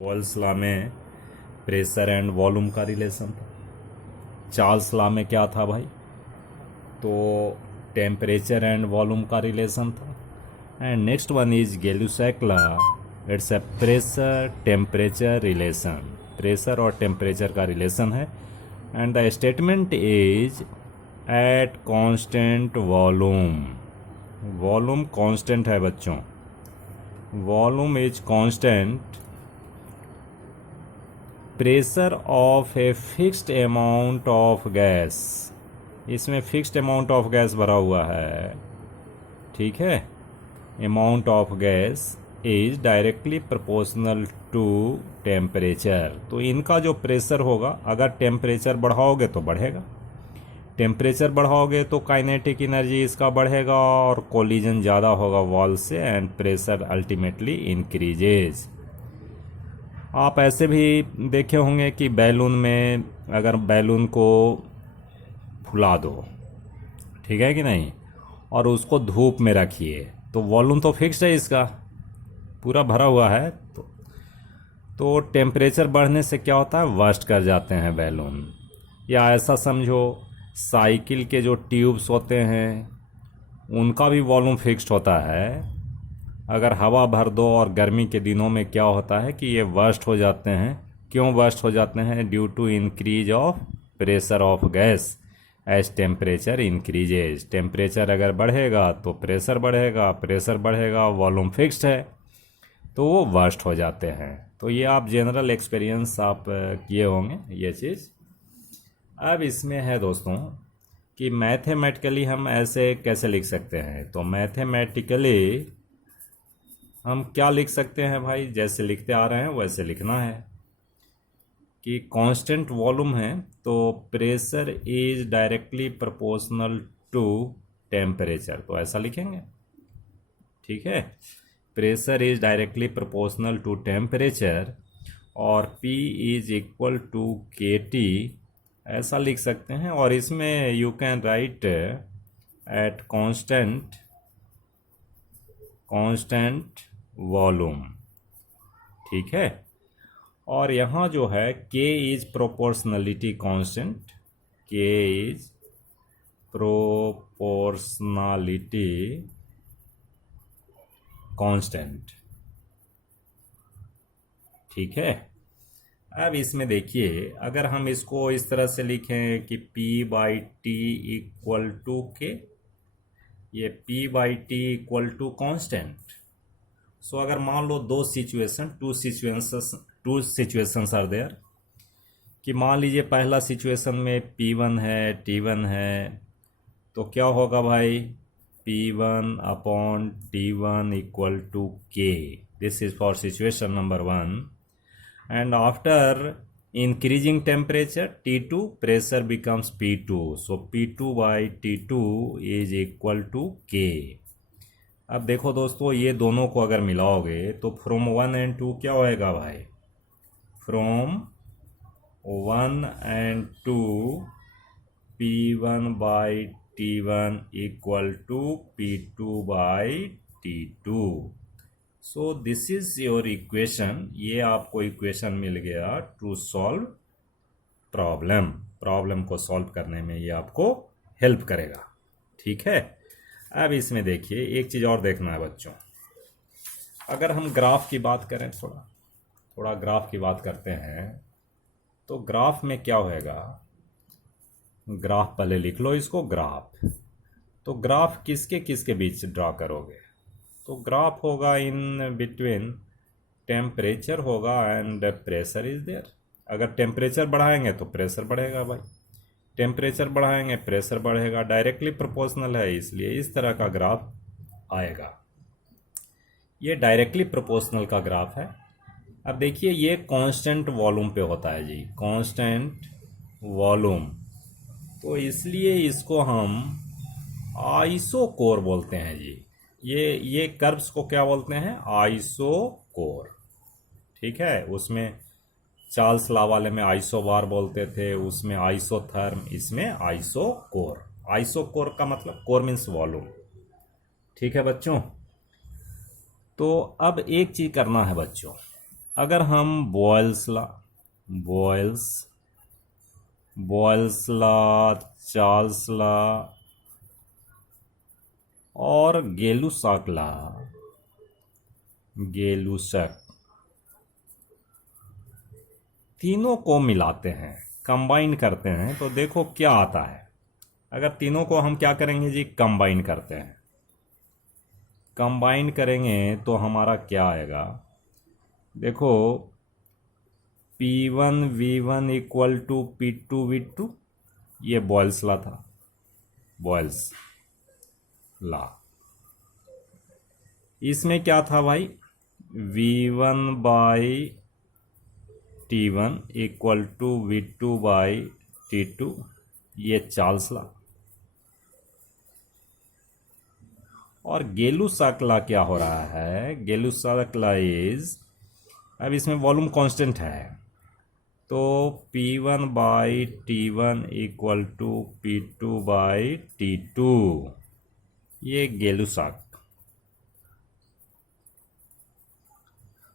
Charles law में pressure and volume का relation था। चार्ल्स लॉ में क्या था भाई? तो टेम्परेचर एंड वॉल्यूम का रिलेशन था। And next one is Gay Lussac law. It's a pressure temperature relation. Pressure और टेम्परेचर का रिलेशन है। And the statement is at constant volume. Volume constant है बच्चों। Volume is constant. Pressure of a fixed amount of gas. इसमें fixed amount of gas भरा हुआ है, ठीक है। Amount of gas is directly proportional to temperature. तो इनका जो प्रेशर होगा, अगर टेम्परेचर बढ़ाओगे तो बढ़ेगा, टेम्परेचर बढ़ाओगे तो काइनेटिक एनर्जी इसका बढ़ेगा और कोलिजन ज़्यादा होगा वॉल से एंड प्रेशर अल्टीमेटली इंक्रीजेज। आप ऐसे भी देखे होंगे कि बैलून में अगर बैलून को फुला दो, ठीक है कि नहीं, और उसको धूप में रखिए तो वॉल्यूम तो फिक्स्ड है, इसका पूरा भरा हुआ है। तो टेम्परेचर बढ़ने से क्या होता है, वर्स्ट कर जाते हैं बैलून। या ऐसा समझो, साइकिल के जो ट्यूब्स होते हैं उनका भी वॉल्यूम फिक्स्ड होता है। अगर हवा भर दो और गर्मी के दिनों में क्या होता है कि ये वर्स्ट हो जाते हैं। क्यों वर्स्ट हो जाते हैं? Due to increase of pressure of gas as temperature increases. Temperature अगर बढ़ेगा तो प्रेशर बढ़ेगा, प्रेशर बढ़ेगा, वॉल्यूम फिक्स्ड है तो वो वर्स्ट हो जाते हैं। तो ये आप जनरल एक्सपीरियंस आप किए होंगे ये चीज़। अब इसमें है दोस्तों कि मैथमेटिकली हम ऐसे कैसे लिख सकते हैं। तो मैथमेटिकली हम क्या लिख सकते हैं भाई, जैसे लिखते आ रहे हैं वैसे लिखना है कि कांस्टेंट वॉल्यूम है तो pressure is directly proportional to temperature. तो ऐसा लिखेंगे, ठीक है। Pressure is directly proportional to temperature और P is equal to KT, ऐसा लिख सकते हैं। और इसमें you can write at constant volume, ठीक है। और यहाँ जो है K is proportionality constant, K is proportionality constant, ठीक है। अब इसमें देखिए, अगर हम इसको इस तरह से लिखें कि P/T इक्वल टू K, ये P/T इक्वल टू कांस्टेंट। सो अगर मान लो टू सिचुएशंस आर देयर, कि मान लीजिए पहला सिचुएशन में P1 है, T1 है, तो क्या होगा भाई, P1/T1 equal to K। This is for situation number 1। And after increasing temperature T2, pressure becomes P2, so P2/T2 is equal to K। अब देखो दोस्तों, ये दोनों को अगर मिलाओगे तो फ्रॉम 1 and 2 क्या होएगा भाई, from 1 and 2 P1/T1 equal to P2/T2। So this is your equation. ये आपको इक्वेशन मिल गया टू सॉल्व प्रॉब्लम को सॉल्व करने में ये आपको हेल्प करेगा, ठीक है। अब इसमें देखिए एक चीज़ और देखना है बच्चों। अगर हम ग्राफ की बात करें, थोड़ा ग्राफ की बात करते हैं, तो ग्राफ में क्या होएगा, ग्राफ पहले लिख लो इसको, ग्राफ। तो ग्राफ किसके किसके बीच ड्रॉ करोगे, तो ग्राफ होगा इन बिटवीन टेम्परेचर होगा एंड प्रेशर इज देयर। अगर टेम्परेचर बढ़ाएंगे तो प्रेशर बढ़ेगा भाई, टेम्परेचर बढ़ाएंगे प्रेशर बढ़ेगा, डायरेक्टली प्रोपोर्शनल है, इसलिए इस तरह का ग्राफ आएगा। ये डायरेक्टली प्रोपोर्शनल का ग्राफ है। अब देखिए ये कांस्टेंट वॉल्यूम पे होता है जी, कांस्टेंट वॉल्यूम, तो इसलिए इसको हम आइसोकोर बोलते हैं जी। ये कर्व्स को क्या बोलते हैं, आइसोकोर, ठीक है। उसमें चार्ल्स लॉ वाले में आइसोबार बोलते थे, उसमें आइसोथर्म, इसमें आइसोकोर। आइसोकोर का मतलब कोर मीन्स वॉल्यूम, ठीक है बच्चों। तो अब एक चीज करना है बच्चों, अगर हम बॉयल्स लॉ, चार्ल्स लॉ और गेलुसक तीनों को मिलाते हैं, कंबाइन करते हैं, तो देखो क्या आता है। अगर तीनों को हम क्या करेंगे जी, कंबाइन करते हैं, कंबाइन करेंगे तो हमारा क्या आएगा, देखो P1V1 इक्वल टू P2V2, ये बॉयल्स लॉ था, बॉयल्स लॉ। इसमें क्या था भाई, V1/T1 इक्वल टू V2/T2, ये चार्ल्स लॉ। और गेलुसाक लॉ क्या हो रहा है, गेलुसाक लॉ इज, अब इसमें वॉल्यूम कांस्टेंट है, तो P1/T1 इक्वल टू P2/T2, ये गेलुसाक।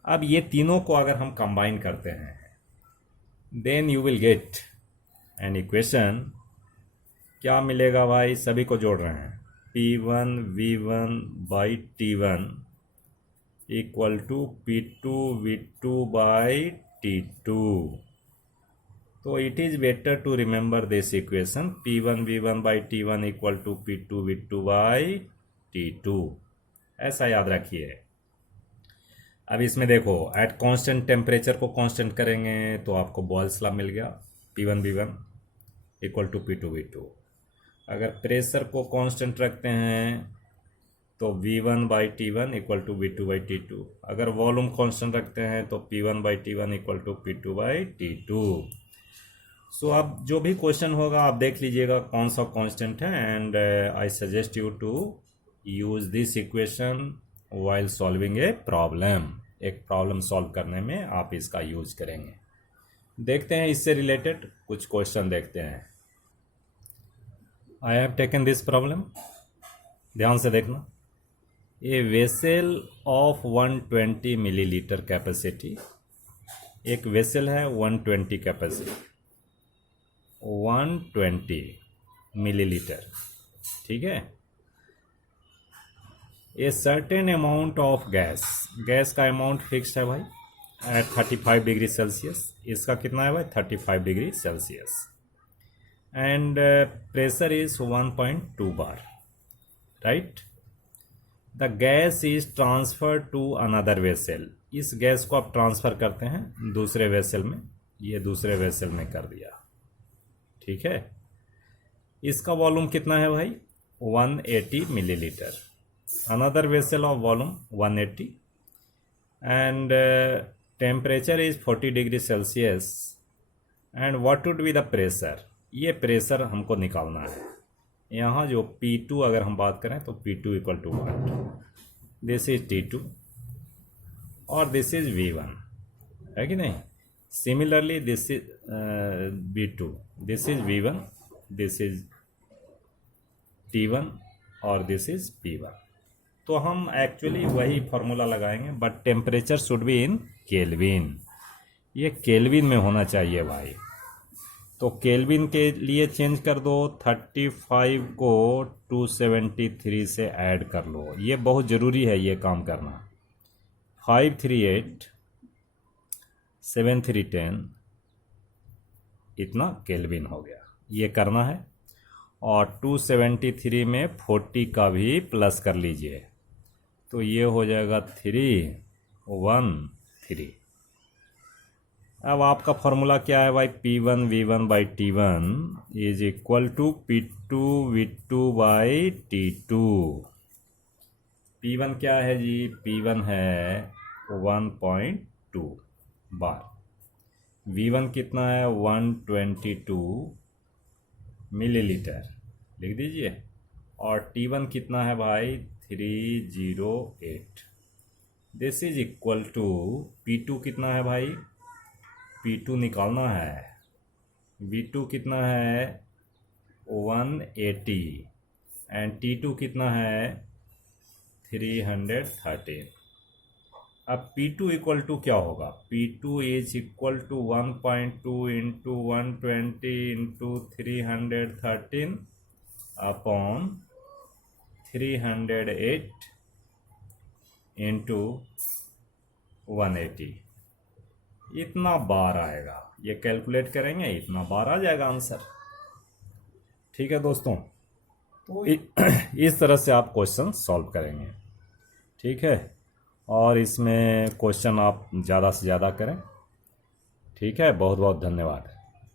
अब ये तीनों को अगर हम कंबाइन करते हैं, then you will get an equation. क्या मिलेगा भाई, सभी को जोड़ रहे हैं, P1V1/T1 इक्वल टू P2V2/T2। तो it is better to remember this equation, P1V1/T1 equal to P2V2/T2, ऐसा याद रखिए। अब इसमें देखो, एट कांस्टेंट टेम्परेचर को कांस्टेंट करेंगे तो आपको बॉयल्स लॉ मिल गया, P1V1 इक्वल टू P2V2। अगर प्रेशर को कांस्टेंट रखते हैं तो V1/T1 इक्वल टू V2/T2। अगर वॉल्यूम कांस्टेंट रखते हैं तो P1/T1 इक्वल टू P2/T2। सो अब जो भी क्वेश्चन होगा आप देख लीजिएगा कौन सा कांस्टेंट है, and I suggest you to use this equation while solving a problem. एक प्रॉब्लम सॉल्व करने में आप इसका यूज करेंगे। देखते हैं इससे रिलेटेड कुछ क्वेश्चन देखते हैं। I have taken this problem, ध्यान से देखना। A vessel of 120 millilitre capacity, एक वेसल है 120 कैपेसिटी, 120 मिलीलीटर, ठीक है। A certain amount of gas का अमाउंट फिक्स है भाई एट 35 डिग्री सेल्सियस, इसका कितना है भाई 35 degree Celsius, and pressure is 1.2 bar, right. The gas is transfer to another vessel, इस गैस को आप ट्रांसफर करते हैं दूसरे वेसल में, ये दूसरे वेसल में कर दिया, ठीक है। इसका वॉल्यूम कितना है भाई 180 millilitre, another vessel of volume 180, and temperature is 40 degree Celsius, and what would be the pressure, ये प्रेशर हमको निकालना है। यहाँ जो P2 अगर हम बात करें तो P2 equal to what, this is T2 और दिस इज V1, है कि नहीं। Similarly this is B2, this is V1, this is T1 और दिस इज P1। तो हम एक्चुअली वही फॉर्मूला लगाएंगे, but temperature should be in kelvin, ये केल्विन में होना चाहिए भाई। तो केल्विन के लिए चेंज कर दो, 35 को 273 से ऐड कर लो, ये बहुत ज़रूरी है ये काम करना। 538 7310 इतना केल्विन हो गया, ये करना है। और 273 में 40 का भी प्लस कर लीजिए, तो ये हो जाएगा 313। अब आपका फॉर्मूला क्या है भाई, P1V1/T1 is equal to P2V2/T2। P1 क्या है जी, P1 है 1.2 बार, V1 कितना है 122 मिलीलीटर, लिख दीजिए, और T1 कितना है भाई 308। This is equal to P2 कितना है भाई, P2 निकालना है, V2 कितना है 180, एंड T2 कितना है 313। अब P2 इक्वल टू क्या होगा, P2 is equal to 1.2 into 120 into 313 upon 308 into 180। इतना बार आएगा, ये कैलकुलेट करेंगे इतना बार आ जाएगा आंसर। ठीक है दोस्तों, तो इस तरह से आप क्वेश्चन सॉल्व करेंगे। ठीक है, और इसमें क्वेश्चन आप ज़्यादा से ज़्यादा करें। ठीक है, बहुत बहुत धन्यवाद।